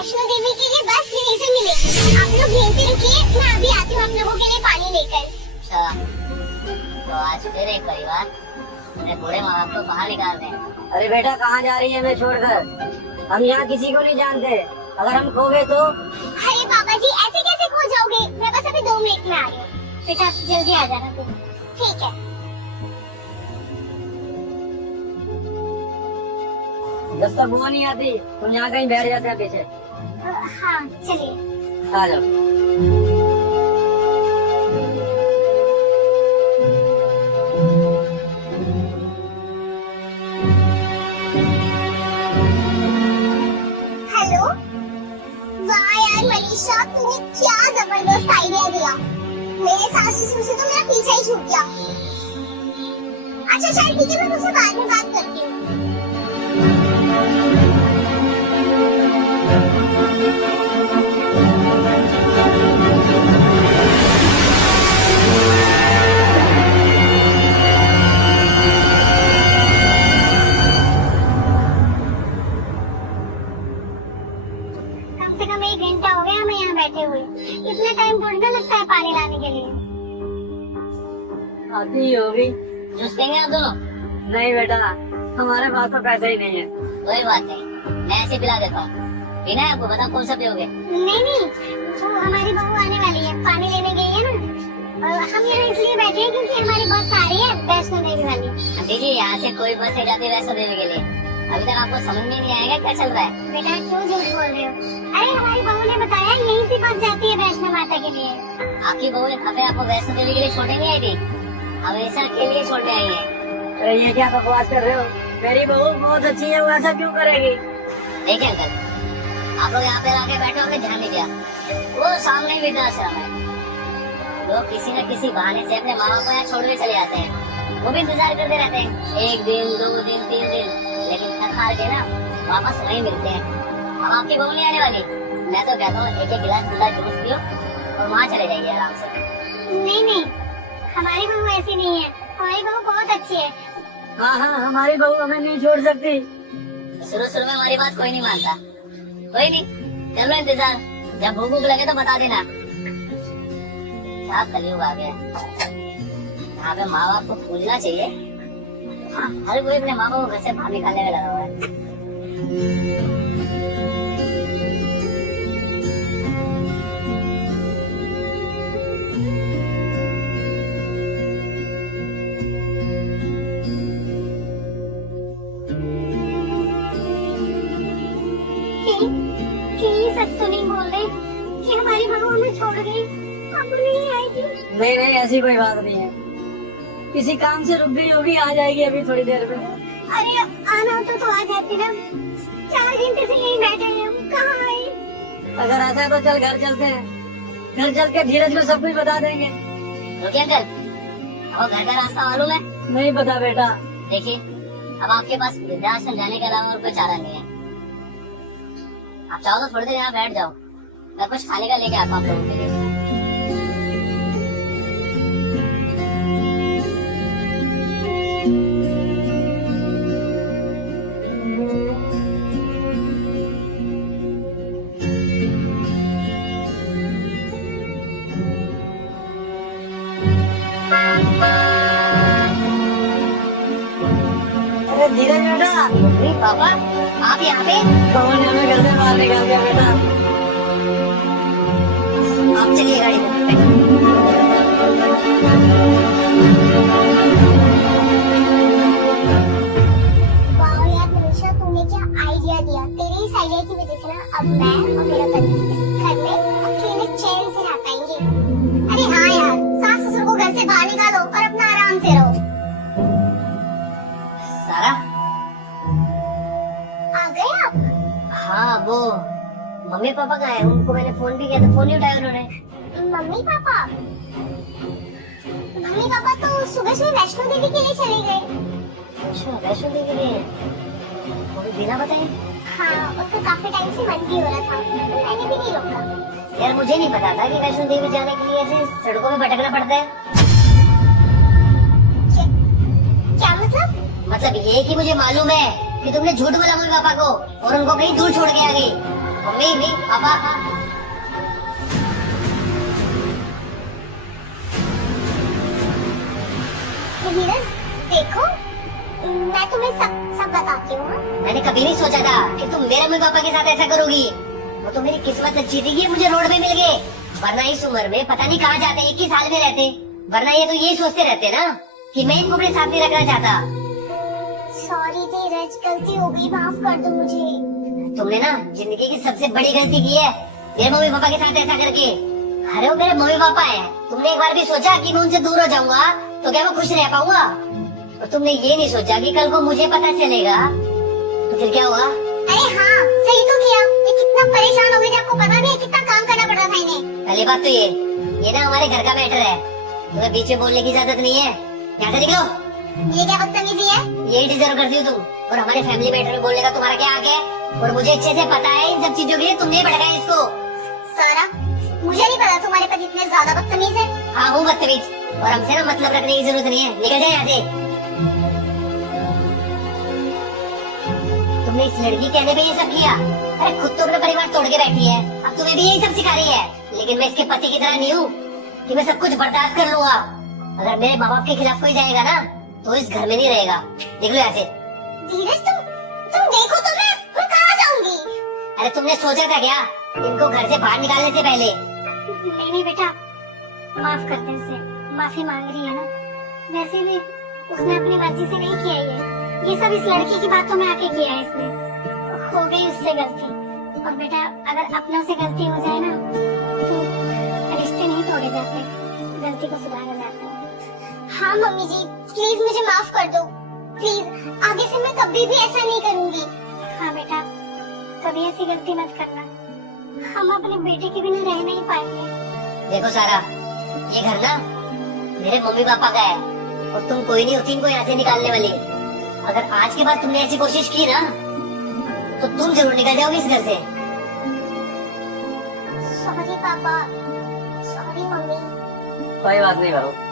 वैष्णो देवी के लिए बस यहीं से मिलेगी। आप लोग यहीं पे रुकिए, मैं अभी आती हूँ आप लोगों के लिए पानी लेकर। अच्छा, तो आज फिर एक परिवार अपने बूढ़े माँ बाप को बाहर निकाल रहे हैं। अरे बेटा कहाँ जा रही है हमें छोड़कर? हम यहाँ किसी को नहीं जानते, अगर हम खो गए तो? अरे पापा जी ऐसे कैसे खो जाओगे, मैं बस अभी 2 मिनट में आ रही हूँ। बेटा जल्दी आ जाना तुम। ठीक है। जब तक बुआ नहीं आती तुम यहाँ कहीं बैठ जाते हैं पीछे। हाँ चलिए। आ जाओ। हेलो, वाह यार मनीषा, तूने क्या जबरदस्त आइडिया दिया। मेरे सास ससुर से तो मेरा पीछा ही छूट गया। अच्छा चल ठीक है, मैं तुझसे बाद में बात करती हूँ। कम से कम 1 घंटा हो गया हमें यहाँ बैठे हुए। इतना टाइम थोड़ी ना लगता है पानी लाने के लिए। आती ही होगी। जूस देंगे आप दोनों? नहीं बेटा, हमारे पास तो पैसे ही नहीं है। कोई बात नहीं, मैं ऐसे पिला देता हूँ। पीना है आपको? बताओ कौन सा पियोगे? नहीं, वो हमारी बहू आने वाली है, पानी लेने गई है ना। और हम यहाँ इसलिए बैठे हैं क्योंकि हमारी बस आ रही है वैष्णो देवी वाली। आंटी जी, यहाँ से कोई बस नहीं जाती वैष्णो देवी के लिए। अभी तक आपको समझ में नहीं आएगा क्या चल रहा है? बेटा क्यों झूठ बोल रहे हो? अरे हमारी बहू ने बताया यहीं से बस जाती है वैष्णो माता के लिए। आपकी बहू ने हमें आपको वैष्णो देवी के लिए छोड़ने नहीं आई थी, हमेशा के लिए छोड़ने आई है। अरे ये क्या बकवास कर रहे हो? मेरी बहू बहुत अच्छी है, वो ऐसा क्यों करेगी? देखिए अंकल, आप लोग यहाँ पे आके बैठे होंगे, ध्यान नहीं दिया। वो सामने ही वृद्धाश्रम है। लोग किसी न किसी बहाने से अपने माँ बाप को यहाँ छोड़ के चले जाते हैं। वो भी इंतजार करते रहते हैं 1 दिन 2 दिन 3 दिन, लेकिन थक हार के ना वापस वहीं मिलते हैं। अब आपकी बहू नहीं आने वाली। मैं तो कहता हूँ 1-1 गिलास ठंडा जूस पियो और वहाँ चले जाइए आराम से। नहीं, हमारी बहू ऐसी नहीं है। हमारी बहू बहुत अच्छी है। हाँ, हमारी बहू हमें नहीं छोड़ सकती। शुरू में हमारी बात कोई नहीं मानता। कोई नहीं, चलो इंतजार, जब भूख भूख लगे तो बता देना। क्या कलयुग आ गया, यहाँ पे माँ बाप को पूजना चाहिए। हाँ, हर कोई अपने माँ बाप को घर से बाहर निकालने में लगा हुआ है। कहीं सच तो नहीं बोल रहे कि हमारी बहू हमें छोड़ गई, अब नहीं आएगी? नहीं, ऐसी कोई बात नहीं है। किसी काम से रुक गई होगी, आ जाएगी अभी थोड़ी देर में। अरे आना होता तो आ जाती ना। 4 घंटे से यहीं बैठे हैं, हम कहाँ आए? अगर ऐसा है तो चल घर चलते हैं। घर चल के धीरज को सब कुछ बता देंगे। रुकिए अंकल, आपको घर का रास्ता मालूम है? नहीं पता बेटा। देखिए, अब आपके पास वृद्धाश्रम जाने के अलावा और कोई चारा नहीं है। आप चाहो तो थोड़ी देर यहाँ बैठ जाओ, मैं कुछ खाने का लेके आता हूँ आप लोगों के लिए। अरे धीरज बेटा। अरे पापा, आप यहाँ पे? कौन ने हमें घर से बाहर निकाल दिया बेटा? आप चलिए गाड़ी में। वाह यार मनीषा, तूने क्या आइडिया दिया। तेरे इस आइडिया की वजह से ना अब मैं और मेरा पति इस घर में अकेले चैन से रह पाएंगे। अरे हाँ यार, सास ससुर को घर से बाहर निकालो और अपना आराम से रहो। सारा, आ गए आप? हाँ वो मम्मी पापा का है, उनको मैंने फोन भी किया था, फोन नहीं उठाया उन्होंने। मम्मी पापा तो सुबह से वैष्णो देवी के लिए चले गए। अच्छा, वैष्णो देवी के लिए? वो भी बिना बताए? हाँ, उसको काफी टाइम से मन भी हो रहा था, मैंने भी नहीं रोका। यार मुझे नहीं पता था कि वैष्णो देवी जाने के लिए ऐसे सड़कों में भटकना पड़ता है। क्या मतलब? मतलब ये कि मुझे मालूम है कि तुमने झूठ बोला मम्मी पापा को और उनको कहीं दूर छोड़ के आ गई। Mummy papa. धीरज देखो, मैं तुम्हें सब बताती हूँ। मैंने कभी नहीं सोचा था कि तुम मेरे मम्मी पापा के साथ ऐसा करोगी। वो तो मेरी किस्मत अच्छी थी कि मुझे रोड पे मिल गए, वरना इस उम्र में पता नहीं कहाँ जाते, 21 साल में रहते। वरना ये तो यही सोचते रहते ना कि मैं इनको अपने साथ नहीं रखना चाहता। सॉरी धीरज, गलती हो गई, माफ कर दो मुझे। तुमने ना जिंदगी की सबसे बड़ी गलती की है मेरे मम्मी पापा के साथ ऐसा करके। अरे वो मेरे मम्मी पापा है, तुमने एक बार भी सोचा कि मैं उनसे दूर हो जाऊंगा तो क्या मैं खुश रह पाऊंगा? और तुमने ये नहीं सोचा कि कल को मुझे पता चलेगा तो फिर क्या होगा? अरे हाँ, सही तो किया। ये कितना परेशान हो गई थी, आपको पता नहीं है कितना काम करना पड़ रहा था इन्हें। पहली बात तो ये ना हमारे घर का मैटर है, तुम्हें बीच में बोलने की इजाजत नहीं है। यहाँ से निकलो। ये क्या बदतमीजी है? यही डिजर्व करती हो तुम। और हमारे फैमिली मैटर में बोलने का तुम्हारा क्या हक है? और मुझे अच्छे से पता है इन सब चीजों के लिए तुमने भड़काया इसको। सारा, मुझे नहीं पता तुम्हारे पति इतने ज्यादा बदतमीज है। हाँ हूँ बदतमीज, और हमसे ना मतलब रखने की जरूरत नहीं है। निकल जाए यहाँ से। तुमने इस लड़की कहने पे ये सब किया। अरे खुद तो अपना परिवार तोड़ के बैठी है, अब तुम्हें भी यही सब सिखा रही है। लेकिन मैं इसके पति की तरह नहीं हूँ कि मैं सब कुछ बर्दाश्त कर लूंगा। अगर मेरे माँ बाप के खिलाफ कोई जाएगा ना तो इस घर में नहीं रहेगा। देख लो यहाँ से। धीरज तुम देखो तो मैं कहाँ जाऊंगी? अरे तुमने सोचा था क्या इनको घर से बाहर निकालने से पहले? नहीं बेटा, माफ कर दे उसे, माफी मांग रही है ना। वैसे भी उसने अपनी मर्जी से नहीं किया ये सब इस लड़की की बातों में आके किया है इसने। हो गई उससे गलती। और बेटा अगर अपनों से गलती हो जाए ना तो रिश्ते नहीं तोड़े जाते, गलती को सुधारा जाता है। हाँ मम्मी जी, प्लीज मुझे माफ कर दो, प्लीज। आगे से मैं कभी भी ऐसा नहीं करूंगी। हाँ बेटा, कभी ऐसी गलती मत करना, हम अपने बेटे के बिना रह नहीं पाएंगे। देखो सारा, ये घर ना मेरे मम्मी पापा का है और तुम कोई नहीं होती इनको यहाँ से निकालने वाली। अगर आज के बाद तुमने ऐसी कोशिश की ना तो तुम जरूर निकल जाओगे इस घर से। सॉरी पापा, सॉरी मम्मी। कोई बात नहीं बाबू।